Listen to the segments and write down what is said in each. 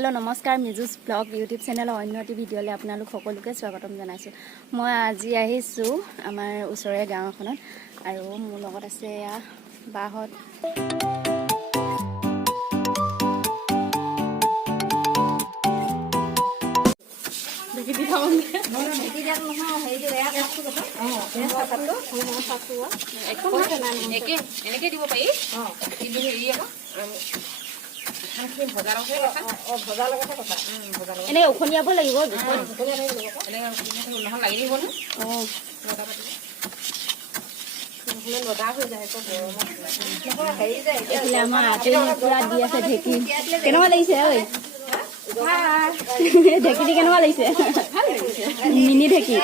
Hello नमस्कार मिजुस blog YouTube channel अन्य eighty भिडिओले आपनालोक सकलोके स्वागतम जनाइছো মই আজি আহিছো আমাৰ ওচৰে গাঁওখনত আৰু মোৰ লগত আছে या বাহত দেখি দিতাম দেখি দিয়াত নহয় হেইটো এয়া কাটটো কথা এয়া কাটটো মই কাটটো একো একে এনেকে দিব পাৰি কিন্তু হেৰি আকৌ এনে উখনিয়াব লাগিব ঢেকি কেনেকুৱা লাগিছে ঢেকিটো কেনেকুৱা লাগিছে মিনি ঢেকি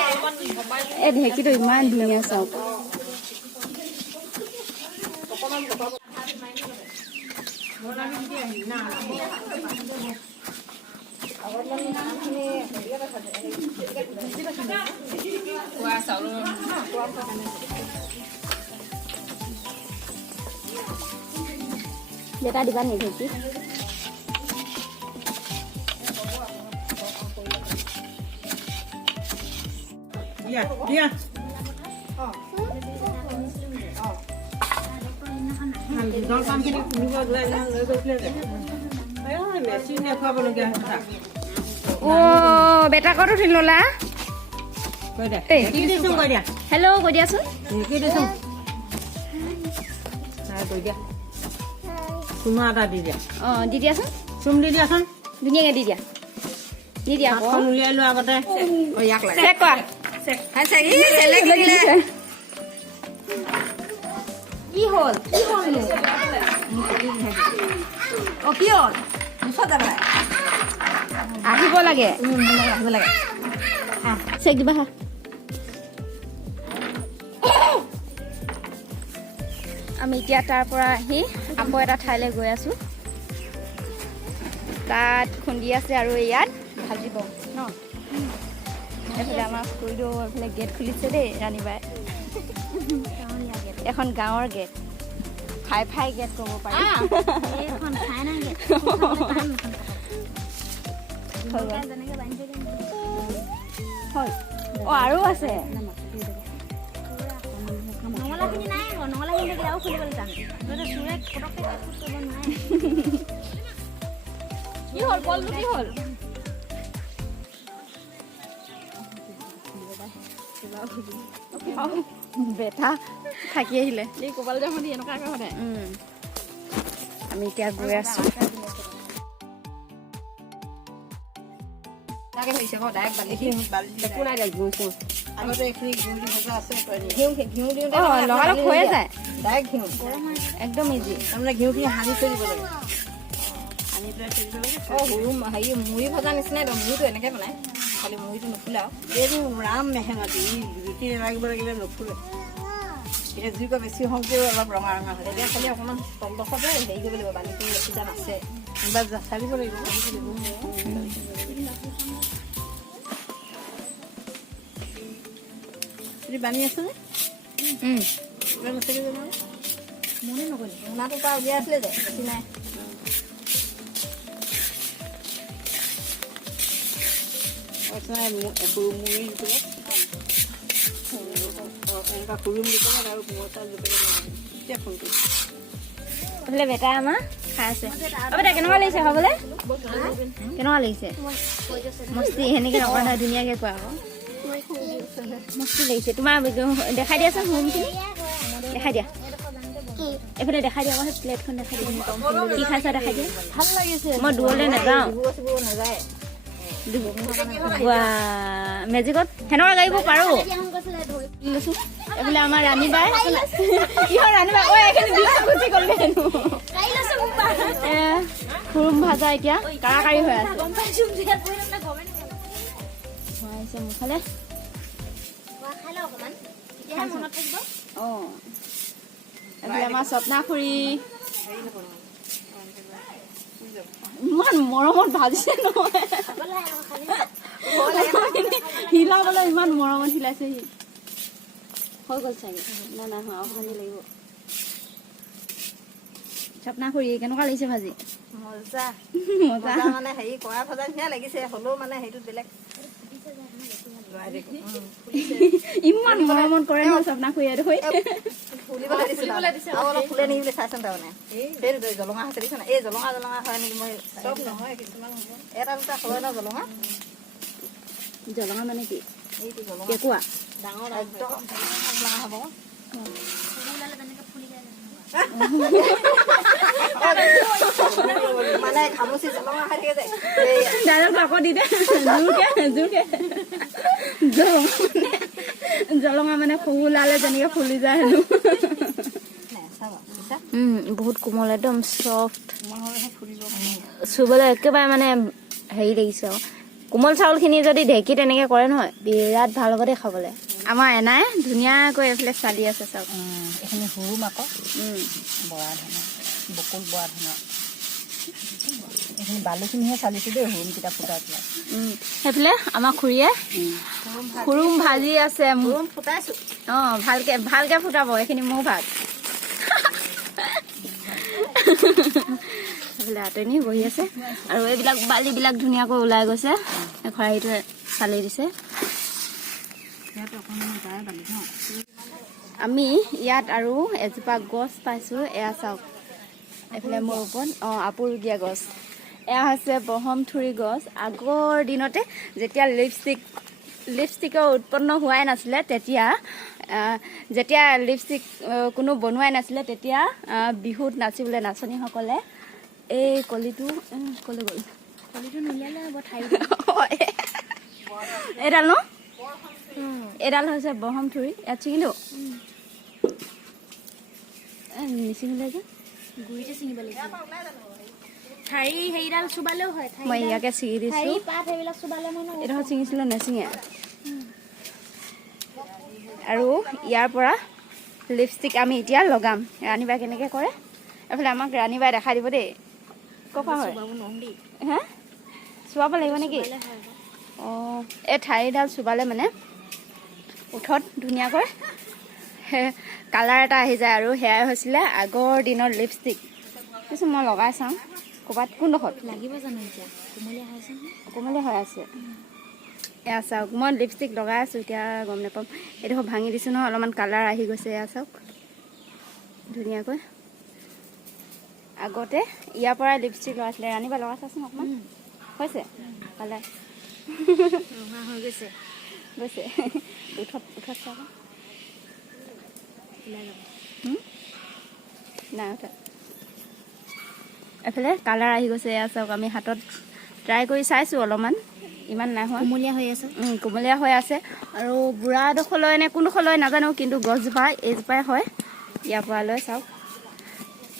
এই ঢেকিটো ইমান ধুনীয়া চাওক बेटा दिबा नहीं भेजी या या दल काम के निगो गय ले गइले आयो मेसिन ने खाब लगे था ओ बेटा करो थिलोला कय दे की दिसु कय दिया हेलो कय दियासुन की दिसु ना कय दिया सुमा आदा दि दिया दि दियासुन सुम दि दियासुन दुनिया दि दिया कोन उलिया लो आगते ओ याक लागे सेक का हाय सेक सेले दिले কি হল ও কি হল মুছাদা ভাই আহিব লাগে আহিব লাগে চেক দিবা হা আমি এতিয়া তাৰ পৰা আহি আকৌ এটা ঠাইলৈ গৈ আছো তাত খুন্দি আছে আৰু ইয়াত ভাজিব ন এফালে আমাৰ খুৰীটো এফালে গেট খুলিছে দেই ৰাণীবাই এখন গাঁৱৰ গেট ফাই ফাই গেট ক'ব পাৰি এখন ফাই না গেট হয় অ আৰু আছে নঙলাখিনি নাই নঙলাখিনি আৰু খুলিবলৈ টান সুৰে পটককে ফুট কৰিব নোৱাৰে কি হ'ল কলটো কি হ'ল বেটা থাকি আহিলে এই কপাল দেখোন এনেকুৱাকৈ সদায় আমি এতিয়া গৈ আছো তাকে হৈছে আকৌ ডাইৰেক্ট বালি একো নাই গৈছো আগতে এখিনি ঘিউ দি ভজা আছে ঘিউ দিওঁতে লগালগ হৈয়ে যায় ডাইৰেক্ট ঘিউ একদম ইজি তাৰমানে ঘিউখিনি সানি থৈ দিব লাগে সানি পেলাই থৈ দিব লাগে সৰু হেৰি মুড়ি ভজা নিচিনাই মুড়িটো এনেকৈ বনায় খালি মুড়িটো নুফুলে আৰু এইটো ৰাম মেহেঙাটি ৰুটি লাগিব লাগিলে নুফুলে এতিয়া জুইকো বেছি হওঁতেও অলপ ৰঙা ৰঙা হয় এতিয়া খালি অকণমান তলডোখৰতে হেৰি কৰিব লাগিব বালিটো এচিটান আছে কিবা চালিব লাগিব বানি আছেনে মনে নকৰিলে মোনাটো পৰা উলিয়াই আছিলে যে বেছি নাই বেটা আমাৰ খাই আছে বেটা কেনেকুৱা লাগিছে খাবলৈ কেনেকুৱা লাগিছে মস্তি সেনেকে নকৰা নহয় ধুনীয়াকে কোৱা আকৌ মস্তি লাগিছে তোমাৰ দেখাই দিয়াচোন হোমখিনি দেখাই দিয়া এইফালে দেখাই দিয়া আকৌ প্লেটখন দেখাই দিয়া কি খাইছা দেখাই দিয়া ভাল লাগিছে মই দূৰলৈ নাযাওঁ মেজিকত সেনেকুৱা গাড়ীব পাৰো এইফালে আমাৰ ৰাণীবাই কিহৰ ৰাণীবাই খুৰুম ভাজা এতিয়া কাৰাকাৰী হৈ আছে মুখালে এইফালে আমাৰ স্বপ্না খুৰী ইমান মৰমত ভাজিছে নহয় হিলাবলৈ ইমান মৰমত হিলাইছে সি হৈ গ'ল চাগে না না অকণমানি লাগিব স্বপ্না খুৰী কেনেকুৱা লাগিছে ভাজি মজা মজা মানে হেৰি কৰা ভজা নিচিনা লাগিছে হ'লেও মানে সেইটো বেলেগ ইমান মৰমত কৰে নহয় স্বপ্না খুৰী আৰু ফুলে নেকি বুলি চাইচোন তাৰমানে সেইটো জলঙা হৈছে দেখিছ না এই জলঙা হয় নেকি মই চব নহয় কিছুমান এটা দুটা হয় ন জলঙা জলঙা মানে কি এইটো জলঙা কেঁকুৰা ডাঙৰ একদম জলঙা হ'ব মানে ঘামুচি জলঙা খাই থাকে যে আকৌ দি দে জোৰকে জলঙা মানে ফুলালে যেনেকে ফুলি যায় হেনো বহুত কোমল একদম চফ্ট চুবলৈ একেবাৰে মানে হেৰি লাগিছে আৰু কোমল চাউলখিনি যদি ঢেঁকীত এনেকে কৰে নহয় বিৰাট ভাল হ'ব দেই খাবলৈ আমাৰ এনাই ধুনীয়াকৈ এইফালে চালি আছে চাওক এইখিনি হুৰুম আকৌ বৰা ধানৰ বকুল বৰা ধানৰ এইখিনি বালুখিনিহে চালিছোঁ দেই হুৰুমকেইটা ফুটাই পেলাই সেইফালে আমাৰ খুৰীয়ে হুৰুম ভাজি আছে হুৰুম ফুটাইছোঁ অঁ ভালকে ফুটাব এইখিনি মোৰ ভাগ সেইফালে আঁতনি বহি আছে আৰু এইবিলাক বালিবিলাক ধুনীয়াকৈ ওলাই গৈছে খৰাহীটোৱে চালি দিছে আমি ইয়াত আৰু এজোপা গছ পাইছোঁ এয়া চাওক এইফালে মোৰ ওপৰত আপুৰুগীয়া গছ এয়া হৈছে ব্ৰহ্মথুৰি গছ আগৰ দিনতে যেতিয়া লিপষ্টিকৰ উৎপন্ন হোৱাই নাছিলে যেতিয়া লিপষ্টিক কোনো বনোৱাই নাছিলে তেতিয়া বিহুত নাচিবলৈ নাচনীসকলে এই কলিটো ক'লৈ গ'ল কলিটো নুলিয়ালে হ'ব ঠাই এইডাল ন এইডাল হৈছে ব্ৰহ্মথুৰি ইয়াত ছিঙিলো নিচিঙিলে যে গুৰিতে ছিঙিব লাগিব ঠাৰি সেইডাল চুবালেও হয় মই ইয়াকে ছিঙি দিছোঁ এইডোখৰ ছিঙিছিলোঁ নেছিঙে আৰু ইয়াৰ পৰা লিপষ্টিক আমি এতিয়া লগাম ৰাণীবাই কেনেকৈ কৰে এইফালে আমাক ৰাণীবাই দেখাই দিব দেই ক'পা হয় হে চুবাব লাগিব নেকি অঁ এই ঠাৰিডাল চুবালে মানে ওঠত ধুনীয়াকৈ কালাৰ এটা আহি যায় আৰু সেয়াই হৈছিলে আগৰ দিনৰ লিপষ্টিক কিছু মই লগাই চাওঁ ক'ৰবাত কোনডোখৰত লাগিব জানো এতিয়া কোমলীয়া হৈ আছে এয়া চাওক মই লিপষ্টিক লগাই আছোঁ এতিয়া গম নাপাম এইডোখৰ ভাঙি দিছোঁ নহয় অলপমান কালাৰ আহি গৈছে এয়া চাওক ধুনীয়াকৈ আগতে ইয়াৰ পৰাই লিপষ্টিক লগাইছিলে ৰাণীবা লগাই চাচোন অকণমান হৈছে কালাৰ হৈ গৈছে উঠত চাব নাই উঠা এফালে কালাৰ আহি গৈছে এয়া চাওক আমি হাতত ট্ৰাই কৰি চাইছোঁ অলপমান ইমান নাই হোৱা কোমলীয়া হৈ আছে আৰু বুঢ়াডোখৰলৈ নে কোনডোখৰলৈ নাজানো কিন্তু গছজোপা এইজোপাই হয় ইয়াৰ পৰা লৈ চাওক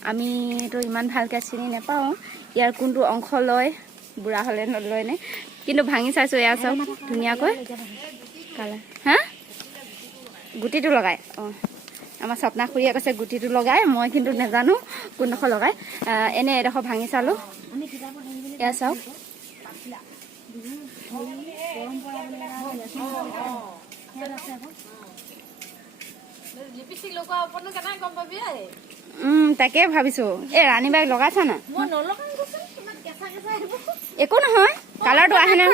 আমিতো ইমান ভালকৈ চিনি নাপাওঁ ইয়াৰ কোনটো অংশ লয় বুঢ়া হ'লে নলয় নে কিন্তু ভাঙি চাইছোঁ এয়া চাওক ধুনীয়াকৈ কালাৰ হা গুটিটো লগাই অঁ আমাৰ স্বপ্না খুৰীয়ে কৈছে গুটিটো লগাই মই কিন্তু নাজানো কোনডোখৰ লগাই এনে এডোখৰ ভাঙি চালোঁ এয়া চাওক তাকে ভাবিছোঁ এই ৰাণীবাইক লগাইছা না একো নহয় কালাৰটো আহে নে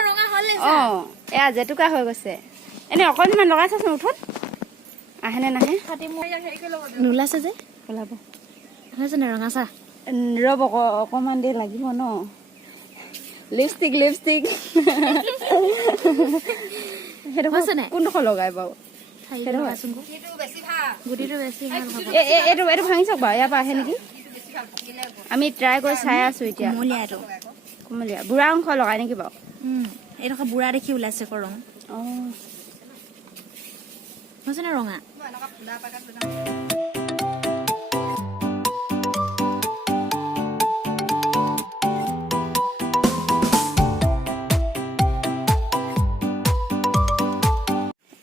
অঁ এয়া জেতুকা হৈ গৈছে এনেই অকণমান লগাইছাচোন উঠত আহেনে নাহে নোলাইছে যে ওলাব হৈছে নে ৰঙা চাহ ৰ'ব অকণমান দেৰি লাগিব ন লিপষ্টিক সেইটো হৈছে নে কোনডোখৰ লগাই বাৰু এইটো ভাঙি চাওক বাৰু ইয়াৰ পৰা আহে নেকি আমি ট্ৰাই কৰি চাই আছোঁ এতিয়া কোমলীয়া বুঢ়া অংশ লগাই নেকি বাৰু এইডোখৰ বুঢ়া দেখি ওলাইছে আকৌ ৰং অঁ হৈছে নে ৰঙা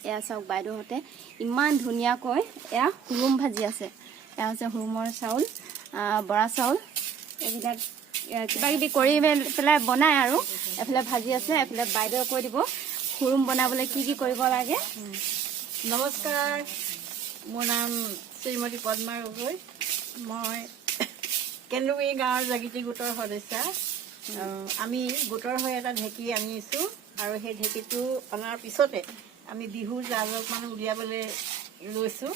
এয়া চাওক বাইদেউহঁতে ইমান ধুনীয়াকৈ এয়া হুৰুম ভাজি আছে এয়া হৈছে হুৰুমৰ চাউল বৰা চাউল এইবিলাক কিবা কিবি কৰি পেলাই বনায় আৰু এফালে ভাজি আছে এফালে বাইদেৱে কৈ দিব হুৰুম বনাবলৈ কি কৰিব লাগে নমস্কাৰ মোৰ নাম শ্ৰীমতী পদ্মা গগৈ মই কেন্দুগুৰি গাঁৱৰ জাগৃতি গোটৰ সদস্য। আমি গোটৰ হৈ এটা ঢেঁকী আনিছোঁ আৰু সেই ঢেঁকীটো অনাৰ পিছতে আমি বিহুৰ জা জলপান উলিয়াবলৈ লৈছোঁ।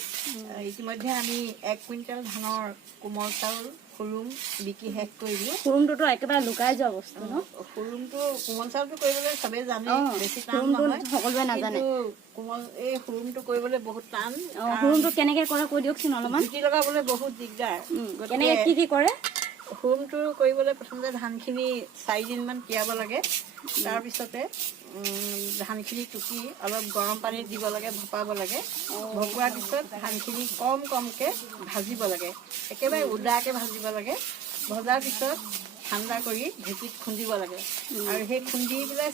ইতিমধ্যে আমি 1 কুইণ্টেল ধানৰ কোমল চাউল খুৰুম বিকি শেষ কৰিলোঁ। খুৰুমটোতো একেবাৰে লুকাই যোৱা বস্তু ন? খুৰুমটো কোমল চাউলটো কৰিবলৈ চবেই জানে, বেছি টান খুৰুমটো নহয়, সকলোৱে নাজানে। এই খুৰুমটো কৰিবলৈ বহুত টান। খুৰুমটো কেনেকে কৰে কৈ দিয়কচোন অলপমান। জুতি লগাবলৈ বহুত দিগদাৰ। কেনেকে কি কৰে? খুৰুমটো কৰিবলৈ প্ৰথমতে ধানখিনি 4 দিনমান তিয়াব লাগে। তাৰপিছতে ধানখিনি টুকি অলপ গৰম পানীত দিব লাগে, ভপাব লাগে। ভপোৱাৰ পিছত ধানখিনি কমকৈ ভাজিব লাগে, একেবাৰে উদাকৈ ভাজিব লাগে। ভজাৰ পিছত ঠাণ্ডা কৰি ঢেঁকীত খুন্দিব লাগে আৰু সেই খুন্দি পেলাই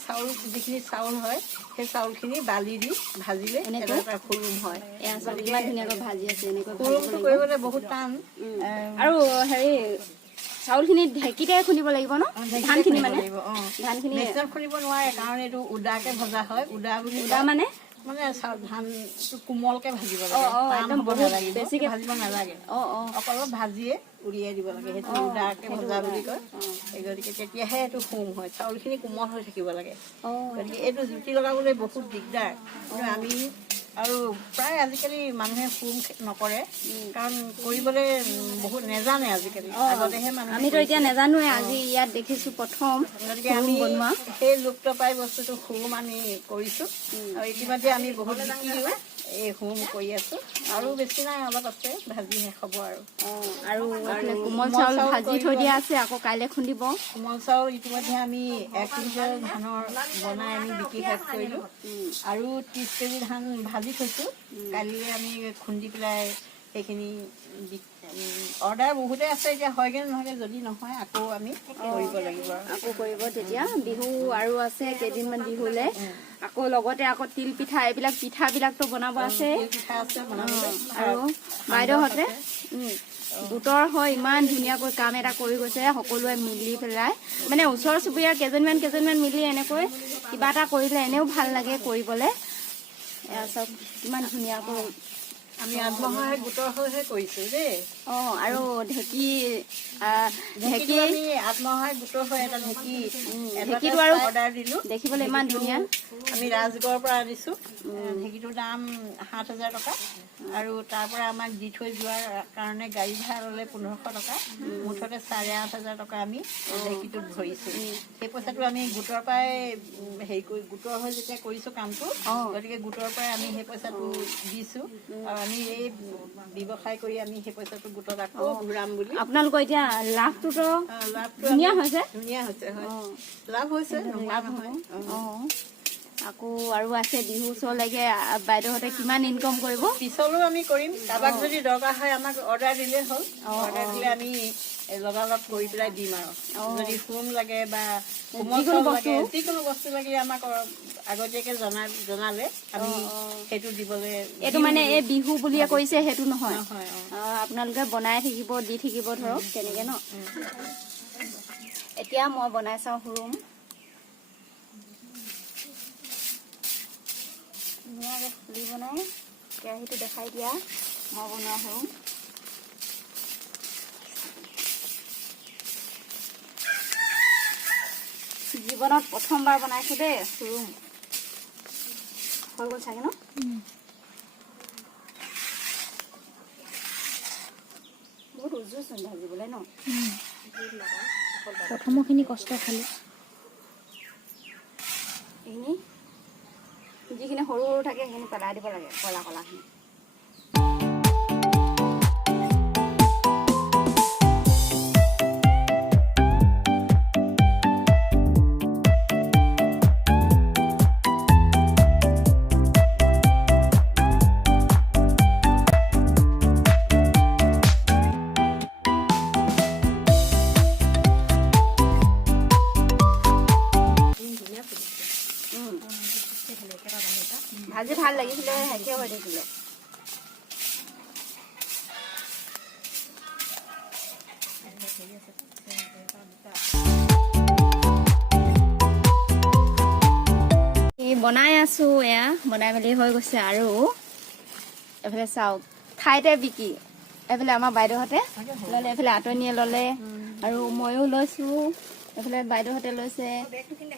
যিখিনি চাউল হয় সেই চাউলখিনি বালি দি ভাজিলে এটা খুৰুম হয়। খুৰুমটো কৰিবলৈ বহুত টান। আৰু হেৰি চাউলখিনি ঢেঁকীতে খুন্দিব লাগিব ন? ধানখিনি মানে ধানখিনি মেচিনত খুন্দিব নোৱাৰে, কাৰণ এইটো উদাকৈ ভজা হয়। উদা মানে ধানটো কোমলকে ভাজিব লাগে, বেছিকে ভাজিব নালাগে। অকল ভাজিয়ে উলিয়াই দিব লাগে, সেইটো উদাকে ভজা বুলি কয়। গতিকে তেতিয়াহে এইটো হোম হয়, চাউলখিনি কোমল হৈ থাকিব লাগে। গতিকে এইটো জুতি লগাবলৈ বহুত দিগদাৰ। কিন্তু আমি আৰু প্ৰায় আজিকালি মানুহে হোম নকৰে, কাৰণ কৰিবলৈ বহুত নেজানে আজিকালি। আগতেহে মানুহে, আমিতো এতিয়া নেজানোৱে, আজি ইয়াত দেখিছোঁ প্ৰথম। গতিকে আমি সেই লুপ্তপ্ৰায় বস্তুটো হোম আমি কৰিছোঁ আৰু ইতিমধ্যে আমি বহুত বিকিলোঁ। এই হোম কৰি আছোঁ আৰু বেছি নাই, অলপ আছে, ভাজি শেষ হ'ব আৰু কোমল চাউল ভাজি থৈ দিয়া আছে, আকৌ কাইলৈ খুন্দিব। কোমল চাউল ইতিমধ্যে আমি 1 কুইণ্টেল ধানৰ বনাই আমি বিকি শেষ কৰিলোঁ আৰু 30 কেজি ধান ভাজি থৈছোঁ। কালিলৈ আমি খুন্দি পেলাই সেইখিনি অৰ্ডাৰ বহুতে আছে। এতিয়া হয়গৈ নহয়গৈ, যদি নহয় আকৌ আমি কৰিব লাগিব, আকৌ কৰিব। তেতিয়া বিহু আৰু আছে কেইদিনমান বিহুলৈ, আকৌ লগতে আকৌ তিল পিঠা, এইবিলাক পিঠাবিলাকতো বনাব আছে। আৰু বাইদেউহঁতে গোটৰ হৈ ইমান ধুনীয়াকৈ কাম এটা কৰি গৈছে, সকলোৱে মিলি পেলাই, মানে ওচৰ চুবুৰীয়া কেইজনমান মিলি এনেকৈ কিবা এটা কৰিলে এনেও ভাল লাগে কৰিবলৈ। এয়া চব কিমান ধুনীয়াকৈ আমি আত্মসহায়ক গোটৰ হৈহে কৰিছোঁ দেই। আৰু ঢেঁকী আমি আত্মসহায়ক গোটৰ হৈ এটা ঢেঁকীটো আৰু অৰ্ডাৰ দিলোঁ। দেখিবলৈ ইমান ধুনীয়া। আমি ৰাজগড়ৰ পৰা আনিছোঁ। ঢেঁকীটোৰ দাম 7,000 টকা আৰু তাৰ পৰা আমাক দি থৈ যোৱাৰ কাৰণে গাড়ী ভাড়া ল'লে 1,500 টকা। মুঠতে 8,500 টকা আমি ঢেঁকীটোত ভৰিছোঁ। সেই পইচাটো আমি গোটৰ পৰাই গোটৰ হৈ যেতিয়া কৰিছোঁ কামটো, গতিকে গোটৰ পৰাই আমি সেই পইচাটো দিছোঁ আৰু আমি এই ব্যৱসায় কৰি আমি সেই পইচাটো গোটত আকৌ ঘূৰাম বুলি। আপোনালোকৰ এতিয়া লাভটোতো ধুনীয়া হৈছে, লাভ হৈছে, লাভ নহয়। আকৌ আৰু আছে বিহু ওচৰলৈকে বাইদেউহঁতে কিমান ইনকম কৰিব, পিছলৈও আমি কৰিম। কাৰোবাক যদি দৰকাৰ হয় আমাক অৰ্ডাৰ দিলেই হ'ল, অৰ্ডাৰ দিলে আমি লগালগ কৰি পেলাই দিম আৰু। যদি হোম লাগে বা কোমল চাউল লাগে, যিকোনো বস্তু লাগে আমাক আগতীয়াকৈ জনালে আমি সেইটো দিবলৈ। এইটো মানে এই বিহু বুলিয়ে কৰিছে সেইটো নহয়, আপোনালোকে বনাই থাকিব, দি থাকিব, ধৰক তেনেকৈ ন। এতিয়া মই বনাই চাওঁ হুৰুম। ধুনীয়াকৈ ফুলি বনাই কেৰাহীটো দেখাই দিয়া, মই বনোৱা হুৰুম। জীৱনত প্ৰথমবাৰ বনাইছোঁ দেই হুৰুম। হৈ গ'ল চাগে ন? বহুত উজুচোন ভাজিবলৈ ন। প্ৰথমৰখিনি কষ্ট খালি, এইখিনি যিখিনি সৰু সৰু থাকে সেইখিনি পেলাই দিব লাগে, কলা কলাখিনি। ভাজি ভাল লাগিছিলে, হেঁকে হৈ থাকিলে। বনাই আছো, এয়া বনাই মেলি হৈ গৈছে। আৰু এফালে চাওক, ঠাইতে বিকি এইফালে আমাৰ বাইদেউহঁতে ল'লে, এইফালে আঁতনীয়ে ল'লে আৰু ময়ো লৈছোঁ, এইফালে বাইদেউহঁতে লৈছে।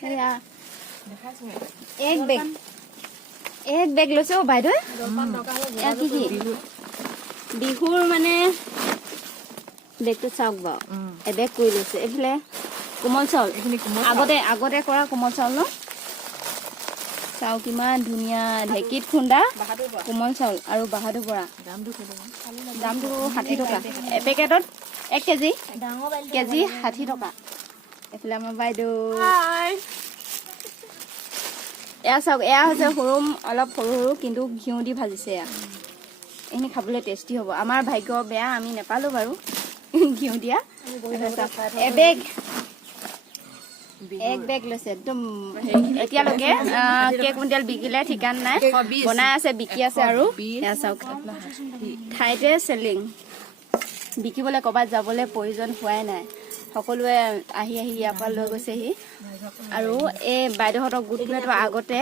সেয়া এক বেগ লৈছে অ' বাইদেউ। এয়া কি কি বিহুৰ মানে বেগটো চাওক বাৰু, এবেগ কৰি লৈছে। এইফালে কোমল চাউল, আগতে কৰা কোমল চাউল ন, চাউল কিমান ধুনীয়া, ঢেঁকীত খুন্দা কোমল চাউল আৰু বাহাদুৰ বৰা। দামটো 60 টকা এপেকেটত, 1 কেজি 60 টকা। এইফালে আমাৰ বাইদেউ, এয়া চাওক, এয়া হৈছে সৰু, অলপ সৰু সৰু কিন্তু ঘিউ দি ভাজিছে। এয়া এইখিনি খাবলৈ টেষ্টি হ'ব। আমাৰ ভাগ্য বেয়া, আমি নেপালোঁ বাৰু ঘিউ দিয়া। এক বেগ লৈছে একদম। এতিয়ালৈকে কেই কুইণ্টেল বিকিলে ঠিকান নাই, বনাই আছে, বিকি আছে। আৰু এয়া চাওক, ঠাইতে চেলিং, বিকিবলৈ ক'ৰবাত যাবলৈ প্ৰয়োজন হোৱাই নাই, সকলোৱে আহি ইয়াৰ পৰা লৈ গৈছেহি। আৰু এই বাইদেউহঁতৰ গোটটোৱেতো আগতে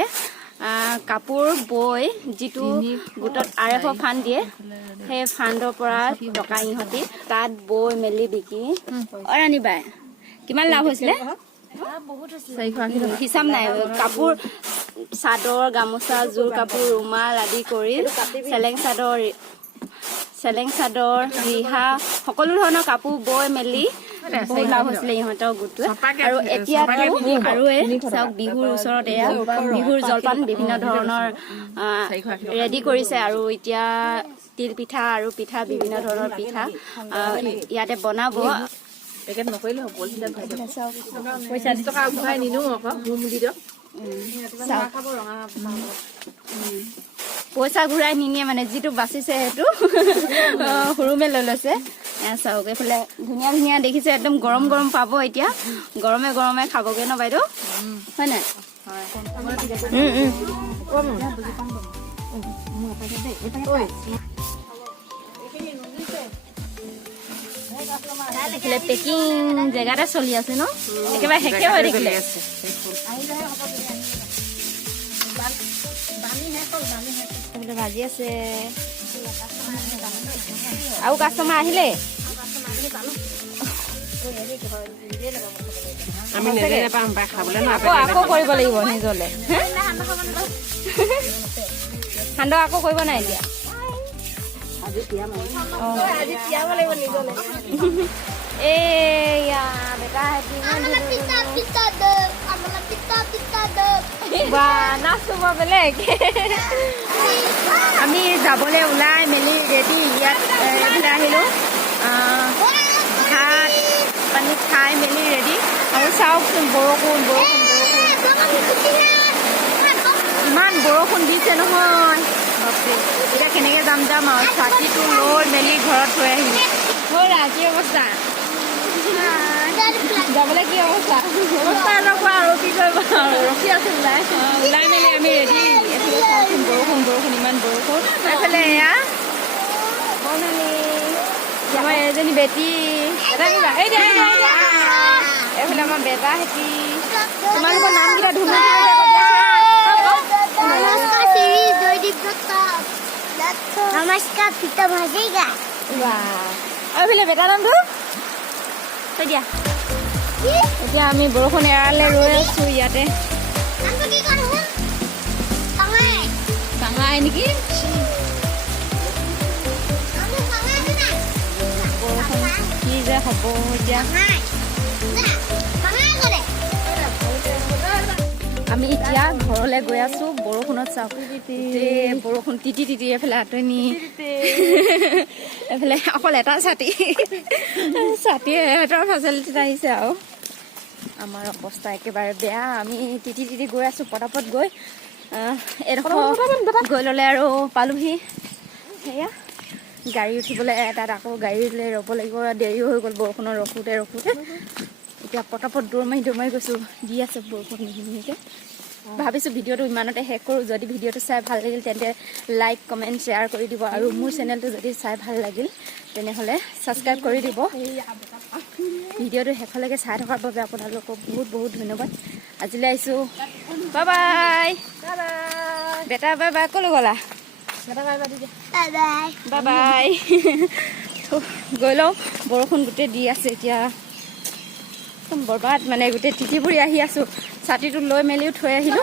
কাপোৰ বৈ, যিটো গোটত RF ফাণ্ড দিয়ে, সেই ফাণ্ডৰ পৰা টকা ইহঁতি তাত বৈ মেলি বিকি। ৰাণী বাই কিমান লাভ হৈছিলে? হিচাপ নাই। কাপোৰ, চাদৰ, গামোচা, জোৰ কাপোৰ, ৰুমাল আদি কৰি চেলেং চাদৰ, ৰিহা, সকলো ধৰণৰ কাপোৰ বৈ মেলি বহুত লাভ হৈছিলে ইহঁতৰ গোটটোৱে। আৰু এতিয়াতো আৰু চাওক, বিহুৰ ওচৰত এয়া বিহুৰ জলপান বিভিন্ন ধৰণৰ ৰেডি কৰিছে। আৰু এতিয়া তিল পিঠা আৰু পিঠা, বিভিন্ন ধৰণৰ পিঠা ইয়াতে বনাব। পেকেট নকৰিলে হ'ব, পইচা 20 টকা ঘূৰাই নিনো আকৌ দি দিয়ক। পইচা ঘূৰাই নিনিয়ে মানে, যিটো বাচিছে সেইটো সৰুমে লৈ লৈছে। চাওক, এইফালে ধুনীয়া ধুনীয়া দেখিছে, একদম গৰম গৰম পাব এতিয়া, গৰমে গৰমে খাবগৈ ন বাইদেউ, হয় নাই? এইফালে পেকিং জেগাতে চলি আছে ন, একেবাৰে শেষে হৈ থাকিলে। ভাজি আছে আৰু কাষ্টমাৰ আহিলে আকৌ কৰিব লাগিব নিজলে। সান্দহ আকৌ কৰিব নাই এতিয়া? এয়া বেটা নাচো বেলেগ। আমি যাবলৈ ওলাই মেলি ৰেডি, ইয়াত আহিলোঁ, ভাত পানী খাই মেলি ৰেডি। আৰু চাওকচোন, বৰষুণ ইমান বৰষুণ দিছে নহয়, এতিয়া কেনেকৈ যাম আৰু ছাতিটো লৈ মেলি ঘৰত থৈ আহিলোঁ। কি অৱস্থা যাবলৈ? কি অৱস্থা এনেকুৱা আৰু কি কৰিব, ৰখি আছোঁ ওলাই মেলি আমি ৰেডি। বৰষুণ ইমান বৰষুণ। এইফালে এয়া আমাৰ এজনী বেটী, এইফালে আমাৰ বেটা হেঁতি। তোমালোকৰ নামকেইটা ধুনীয়া। নমস্কাৰ, পিতা ভাজিগা। এইফালে বেটাৰ নামটো থৈ দিয়া। এতিয়া আমি বৰষুণ এৰালে ৰৈ আছোঁ ইয়াতে। ডাঙাই নেকি? বৰষুণ কি যে হ'ব এতিয়া। আমি এতিয়া ঘৰলৈ গৈ আছোঁ। বৰষুণত চাওক, বৰষুণ তিতি এইফালে আঁতনি, এইফালে অকল এটা ছাতি সিহঁতৰ ফেচিলিটিত আহিছে। আৰু আমাৰ অৱস্থা একেবাৰে বেয়া। আমি তিতি গৈ আছোঁ, পটাপট গৈ এডোখৰ গৈ ল'লে আৰু পালোহি। সেয়া গাড়ী উঠিবলৈ, তাত আকৌ গাড়ীলৈ ৰ'ব লাগিব, দেৰিও হৈ গ'ল বৰষুণত ৰখোতে। এতিয়া পটাপট দৌৰ মাৰি গৈছোঁ। দি আছে বৰষুণ মিহিমিহিকৈ। ভাবিছোঁ ভিডিঅ'টো ইমানতে শেষ কৰোঁ। যদি ভিডিঅ'টো চাই ভাল লাগিল তেন্তে লাইক, কমেণ্ট, শ্বেয়াৰ কৰি দিব। আৰু মোৰ চেনেলটো যদি চাই ভাল লাগিল তেনেহ'লে ছাবস্ক্ৰাইব কৰি দিব। ভিডিঅ'টো শেষলৈকে চাই থকাৰ বাবে আপোনালোকক বহুত বহুত ধন্যবাদ। আজিলৈ আহিছোঁ, বাই বাই। বেটা বাই বাই, ক'লৈ গ'লা? Bye bye. গৈ লওঁ বৰষুণ গোটেই দি আছে এতিয়া একদম বৰবাদ মানে গোটেই তিতি বুৰি আহি আছোঁ ছাতিটো লৈ মেলিও থৈ আহিলোঁ